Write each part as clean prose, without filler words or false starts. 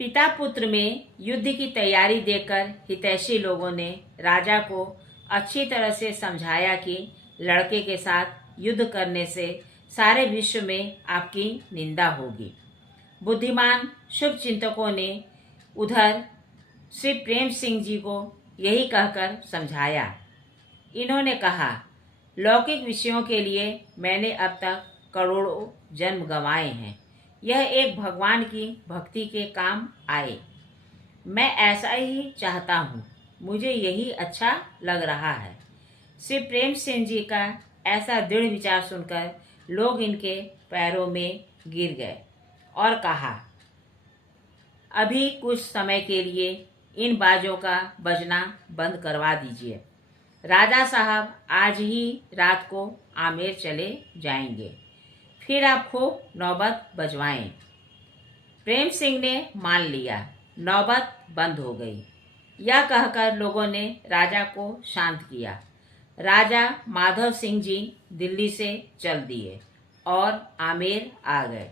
पिता पुत्र में युद्ध की तैयारी देखकर हितैषी लोगों ने राजा को अच्छी तरह से समझाया कि लड़के के साथ युद्ध करने से सारे विश्व में आपकी निंदा होगी। बुद्धिमान शुभ चिंतकों ने उधर श्री प्रेम सिंह जी को यही कहकर समझाया। इन्होंने कहा, लौकिक विषयों के लिए मैंने अब तक करोड़ों जन्म गंवाए हैं, यह एक भगवान की भक्ति के काम आए। मैं ऐसा ही चाहता हूँ, मुझे यही अच्छा लग रहा है। श्री प्रेम सिंह जी का ऐसा दृढ़ विचार सुनकर लोग इनके पैरों में गिर गए और कहा, अभी कुछ समय के लिए इन बाजों का बजना बंद करवा दीजिए। राजा साहब आज ही रात को आमेर चले जाएंगे, फिर आप खूब नौबत बजवाएं। प्रेम सिंह ने मान लिया। नौबत बंद हो गई। यह कहकर लोगों ने राजा को शांत किया। राजा माधव सिंह जी दिल्ली से चल दिए और आमेर आ गए।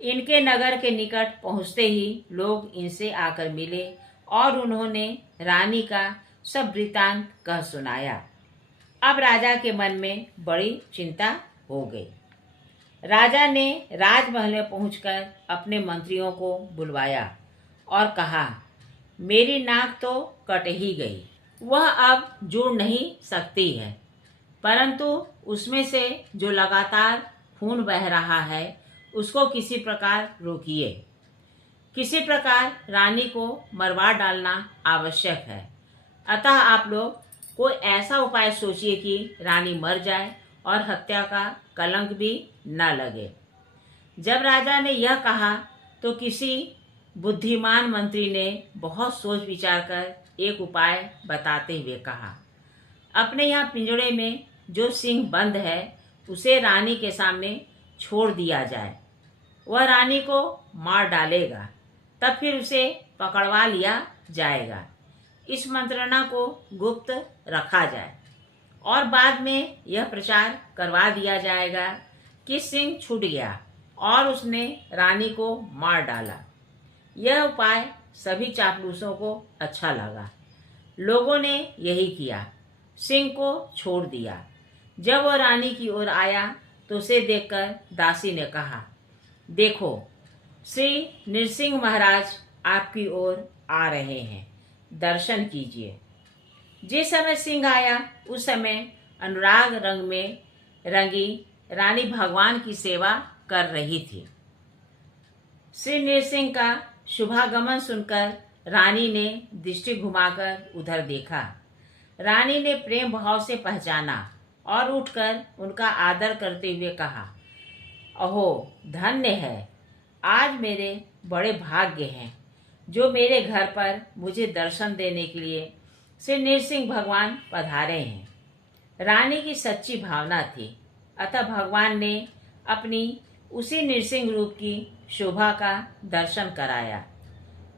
इनके नगर के निकट पहुंचते ही लोग इनसे आकर मिले और उन्होंने रानी का सब वृतांत कह सुनाया। अब राजा के मन में बड़ी चिंता हो गई। राजा ने राजमहल में पहुंचकर अपने मंत्रियों को बुलवाया और कहा, मेरी नाक तो कट ही गई, वह अब जुड़ नहीं सकती है, परंतु उसमें से जो लगातार खून बह रहा है उसको किसी प्रकार रोकिए। किसी प्रकार रानी को मरवा डालना आवश्यक है। अतः आप लोग कोई ऐसा उपाय सोचिए कि रानी मर जाए और हत्या का कलंक भी न लगे। जब राजा ने यह कहा तो किसी बुद्धिमान मंत्री ने बहुत सोच विचार कर एक उपाय बताते हुए कहा, अपने यहाँ पिंजड़े में जो सिंह बंद है उसे रानी के सामने छोड़ दिया जाए। वह रानी को मार डालेगा, तब फिर उसे पकड़वा लिया जाएगा। इस मंत्रणा को गुप्त रखा जाए और बाद में यह प्रचार करवा दिया जाएगा कि सिंह छूट गया और उसने रानी को मार डाला। यह उपाय सभी चापलूसों को अच्छा लगा। लोगों ने यही किया, सिंह को छोड़ दिया। जब वह रानी की ओर आया तो उसे देखकर दासी ने कहा, देखो श्री नृसिंह महाराज आपकी ओर आ रहे हैं, दर्शन कीजिए। जिस समय सिंह आया उस समय अनुराग रंग में रंगी रानी भगवान की सेवा कर रही थी। श्री नृसिंह का शुभागमन सुनकर रानी ने दृष्टि घुमाकर उधर देखा। रानी ने प्रेम भाव से पहचाना और उठकर उनका आदर करते हुए कहा, अहो धन्य है, आज मेरे बड़े भाग्य हैं जो मेरे घर पर मुझे दर्शन देने के लिए श्री नृसिंह भगवान पधारे हैं। रानी की सच्ची भावना थी, अतः भगवान ने अपनी उसी नृसिंह रूप की शोभा का दर्शन कराया।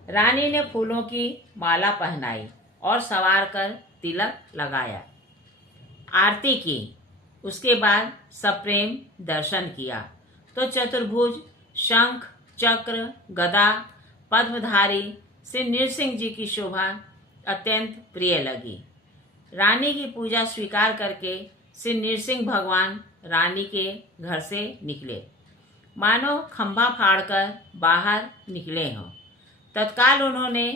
रानी ने फूलों की माला पहनाई और सवार कर तिलक लगाया, आरती की। उसके बाद सप्रेम दर्शन किया तो चतुर्भुज शंख चक्र गदा पद्मधारी श्री नृसिंह जी की शोभा अत्यंत प्रिय लगी। रानी की पूजा स्वीकार करके श्री नृसिंह भगवान रानी के घर से निकले, मानो खंभा फाड़कर बाहर निकले हों। तत्काल उन्होंने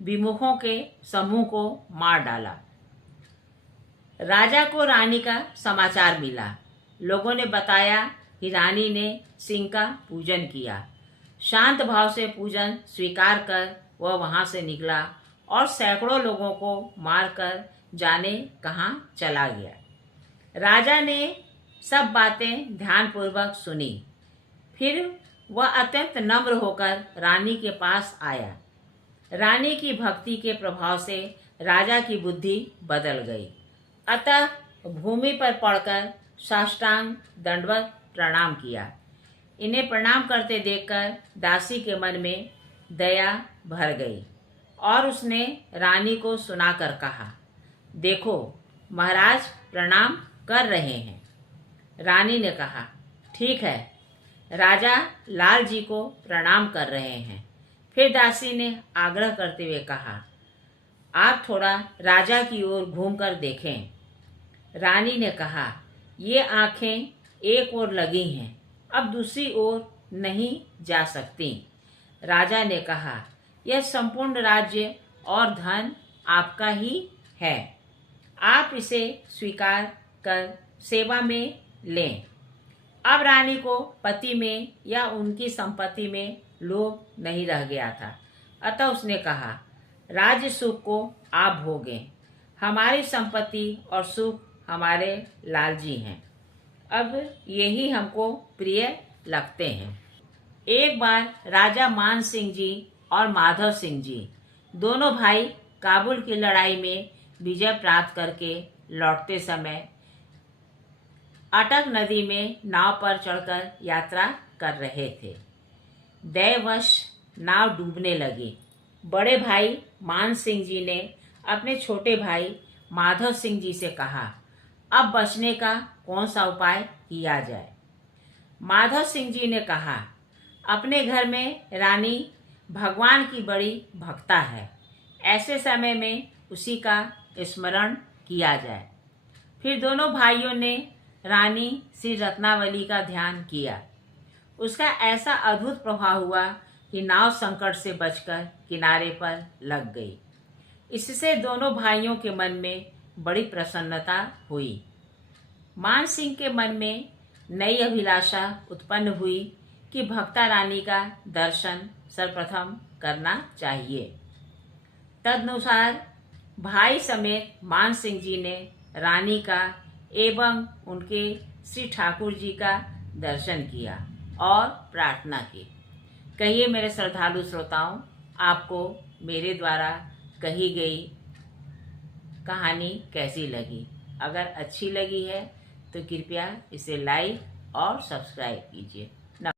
विमुखों के समूह को मार डाला। राजा को रानी का समाचार मिला। लोगों ने बताया कि रानी ने सिंह का पूजन किया। शांत भाव से पूजन स्वीकार कर वह वहां से निकला और सैकड़ों लोगों को मारकर जाने कहाँ चला गया। राजा ने सब बातें ध्यानपूर्वक सुनी। फिर वह अत्यंत नम्र होकर रानी के पास आया। रानी की भक्ति के प्रभाव से राजा की बुद्धि बदल गई। अतः भूमि पर पड़कर साष्टांग दंडवत प्रणाम किया। इन्हें प्रणाम करते देखकर दासी के मन में दया भर गई और उसने रानी को सुनाकर कहा, देखो महाराज प्रणाम कर रहे हैं। रानी ने कहा, ठीक है, राजा लाल जी को प्रणाम कर रहे हैं। फिर दासी ने आग्रह करते हुए कहा, आप थोड़ा राजा की ओर घूमकर देखें। रानी ने कहा, ये आंखें एक ओर लगी हैं, अब दूसरी ओर नहीं जा सकती। राजा ने कहा, यह संपूर्ण राज्य और धन आपका ही है, आप इसे स्वीकार कर सेवा में लें। अब रानी को पति में या उनकी संपत्ति में लोभ नहीं रह गया था, अतः उसने कहा, राज्य सुख को आप भोगें, हमारी संपत्ति और सुख हमारे लालजी हैं, अब यही हमको प्रिय लगते हैं। एक बार राजा मान सिंह जी और माधव सिंह जी दोनों भाई काबुल की लड़ाई में विजय प्राप्त करके लौटते समय अटक नदी में नाव पर चढ़कर यात्रा कर रहे थे। दैववश नाव डूबने लगी। बड़े भाई मान सिंह जी ने अपने छोटे भाई माधव सिंह जी से कहा, अब बचने का कौन सा उपाय किया जाए। माधव सिंह जी ने कहा, अपने घर में रानी भगवान की बड़ी भक्ता है, ऐसे समय में उसी का स्मरण किया जाए। फिर दोनों भाइयों ने रानी श्री रत्नावली का ध्यान किया। उसका ऐसा अद्भुत प्रभाव हुआ कि नाव संकट से बचकर किनारे पर लग गई। इससे दोनों भाइयों के मन में बड़ी प्रसन्नता हुई। मान सिंह के मन में नई अभिलाषा उत्पन्न हुई कि भक्ता रानी का दर्शन सर्वप्रथम करना चाहिए। तदनुसार भाई समेत मान सिंह जी ने रानी का एवं उनके श्री ठाकुर जी का दर्शन किया और प्रार्थना की। कहिए मेरे श्रद्धालु श्रोताओं, आपको मेरे द्वारा कही गई कहानी कैसी लगी? अगर अच्छी लगी है तो कृपया इसे लाइक और सब्सक्राइब कीजिए।